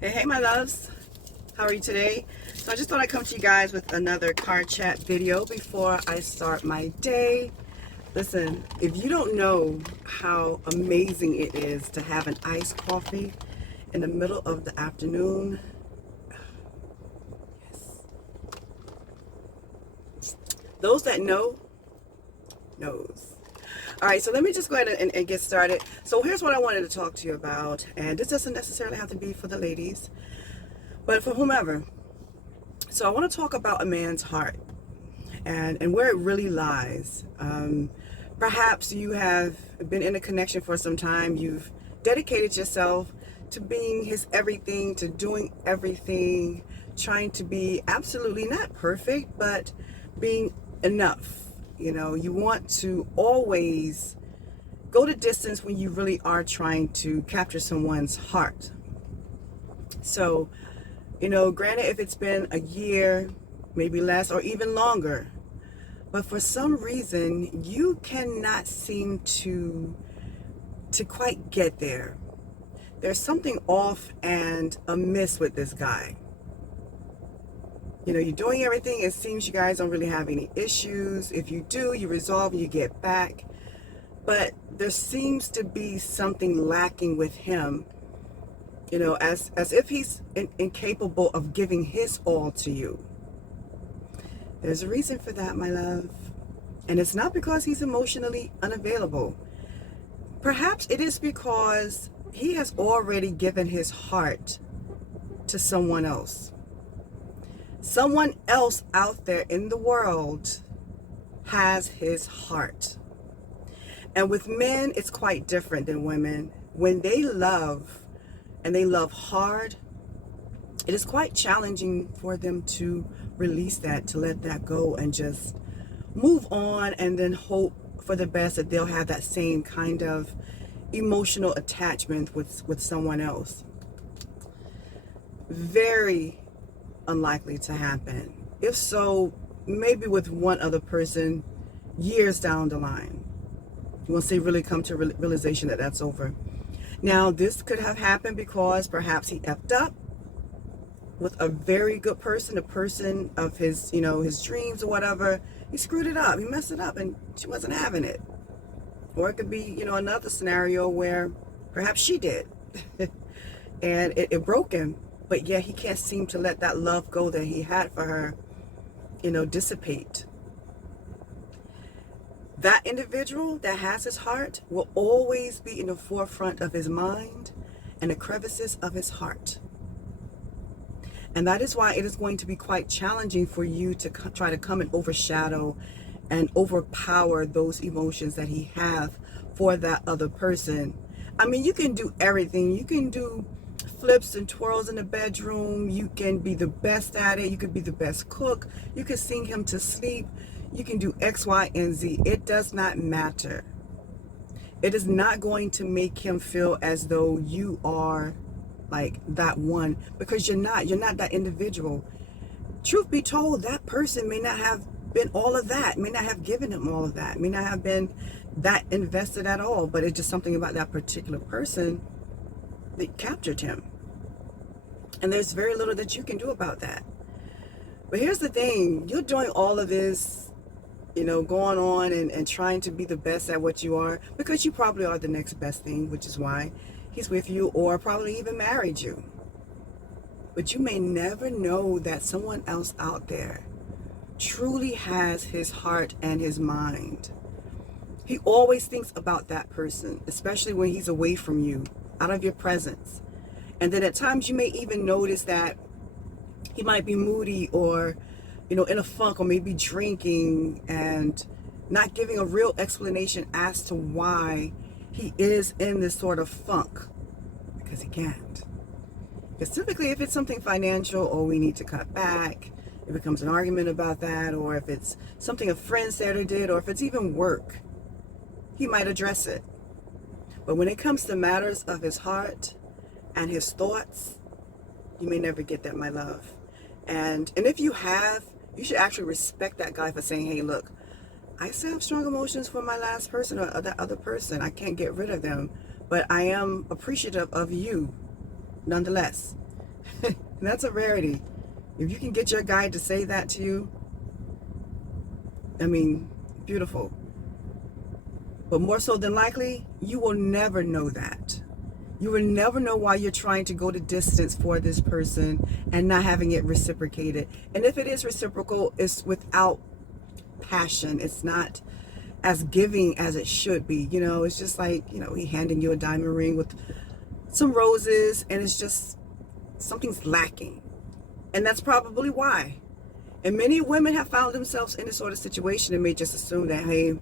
Hey, my loves. How are you today? So I just thought I'd come to you guys with another car chat video before I start my day. Listen, if you don't know how amazing it is to have an iced coffee in the middle of the afternoon, yes. Those that know, knows. All right, so let me just go ahead and get started. So here's what I wanted to talk to you about, and this doesn't necessarily have to be for the ladies, but for whomever. So I want to talk about a man's heart and where it really lies. Perhaps you have been in a connection for some time. You've dedicated yourself to being his everything, to doing everything, trying to be absolutely not perfect, but being enough. You know, you want to always go the distance when you really are trying to capture someone's heart. So, you know, granted, if it's been a year, maybe less, or even longer, but for some reason you cannot seem to quite get there. There's something off and amiss with this guy. You know, you're doing everything. It seems you guys don't really have any issues. If you do, you resolve and you get back. But there seems to be something lacking with him, you know, as if he's incapable of giving his all to you. There's a reason for that, my love. And it's not because he's emotionally unavailable. Perhaps it is because he has already given his heart to someone else. Someone else out there in the world has his heart. And with men, it's quite different than women. When they love, and they love hard, it is quite challenging for them to release that, to let that go and just move on and then hope for the best that they'll have that same kind of emotional attachment with someone else. Very unlikely to happen. If so, maybe with one other person years down the line. Once they really come to realization that that's over. Now, this could have happened because perhaps he effed up with a very good person, a person of his, you know, his dreams or whatever. He screwed it up. He messed it up and she wasn't having it. Or it could be, you know, another scenario where perhaps she did. And it broke him. But yeah, he can't seem to let that love go that he had for her, you know, dissipate. That individual that has his heart will always be in the forefront of his mind and the crevices of his heart. And that is why it is going to be quite challenging for you to try to come and overshadow and overpower those emotions that he have for that other person. I mean, you can do everything. You can do flips and twirls in the bedroom. You can be the best at it. You could be the best cook. You could sing him to sleep. You can do X, Y, and Z. It does not matter. It is not going to make him feel as though you are like that one, because you're not that individual. Truth be told, that person may not have been all of that, may not have given him all of that, may not have been that invested at all, but it's just something about that particular person that captured him. And there's very little that you can do about that. But here's the thing, you're doing all of this, you know, going on and trying to be the best at what you are, because you probably are the next best thing, which is why he's with you, or probably even married you. But you may never know that someone else out there truly has his heart and his mind. He always thinks about that person, especially when he's away from you, out of your presence. And then at times you may even notice that he might be moody or, you know, in a funk, or maybe drinking and not giving a real explanation as to why he is in this sort of funk, because he can't. Specifically, if it's something financial, or we need to cut back, it becomes an argument about that, or if it's something a friend said or did, or if it's even work, he might address it. But when it comes to matters of his heart and his thoughts, you may never get that, my love. And if you have, you should actually respect that guy for saying, hey, look, I still have strong emotions for my last person, or that other person. I can't get rid of them, but I am appreciative of you nonetheless. And that's a rarity. If you can get your guy to say that to you, I mean, beautiful. But more so than likely, you will never know that. You will never know why you're trying to go the distance for this person and not having it reciprocated. And if it is reciprocal, it's without passion. It's not as giving as it should be. You know, it's just like, you know, he handing you a diamond ring with some roses, and it's just something's lacking. And that's probably why. And many women have found themselves in this sort of situation and may just assume that, hey,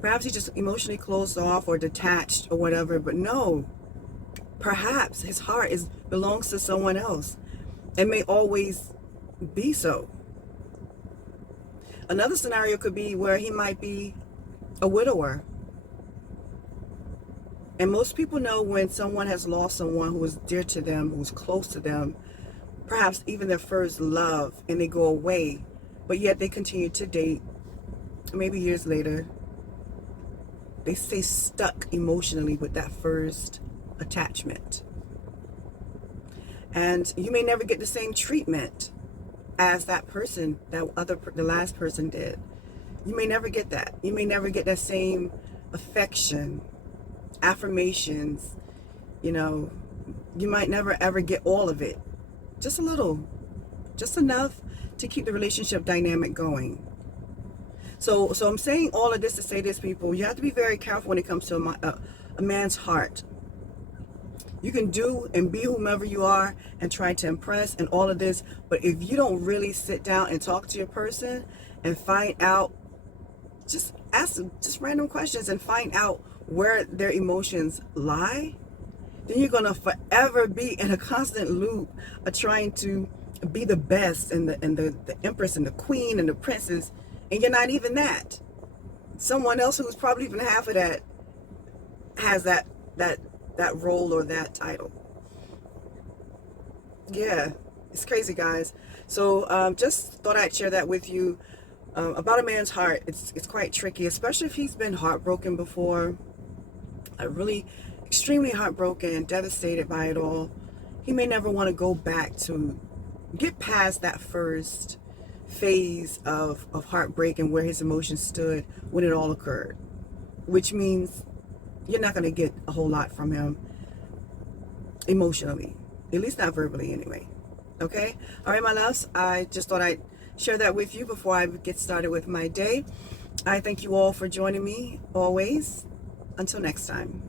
perhaps he's just emotionally closed off or detached or whatever. But no, perhaps his heart belongs to someone else. It may always be so. Another scenario could be where he might be a widower. And most people know when someone has lost someone who was dear to them, who's close to them, perhaps even their first love, and they go away, but yet they continue to date. Maybe years later, they stay stuck emotionally with that first attachment. And you may never get the same treatment as that person, the last person did. You may never get that. You may never get that same affection, affirmations. You know, you might never ever get all of it. Just a little, just enough to keep the relationship dynamic going. So I'm saying all of this to say this, people. You have to be very careful when it comes to a man's heart. You can do and be whomever you are and try to impress and all of this, but if you don't really sit down and talk to your person and find out, just ask them just random questions and find out where their emotions lie, then you're gonna forever be in a constant loop of trying to be the best and the empress and the queen and the princess, and you're not even that. Someone else who's probably even half of that has that role or that title. Yeah, it's crazy, guys. So just thought I'd share that with you about a man's heart. It's quite tricky, especially if he's been heartbroken before, really extremely heartbroken, devastated by it all. He may never want to go back to get past that first phase of heartbreak and where his emotions stood when it all occurred, which means you're not going to get a whole lot from him emotionally, at least not verbally anyway. Okay? All right, my loves, I just thought I'd share that with you before I get started with my day. I thank you all for joining me always. Until next time.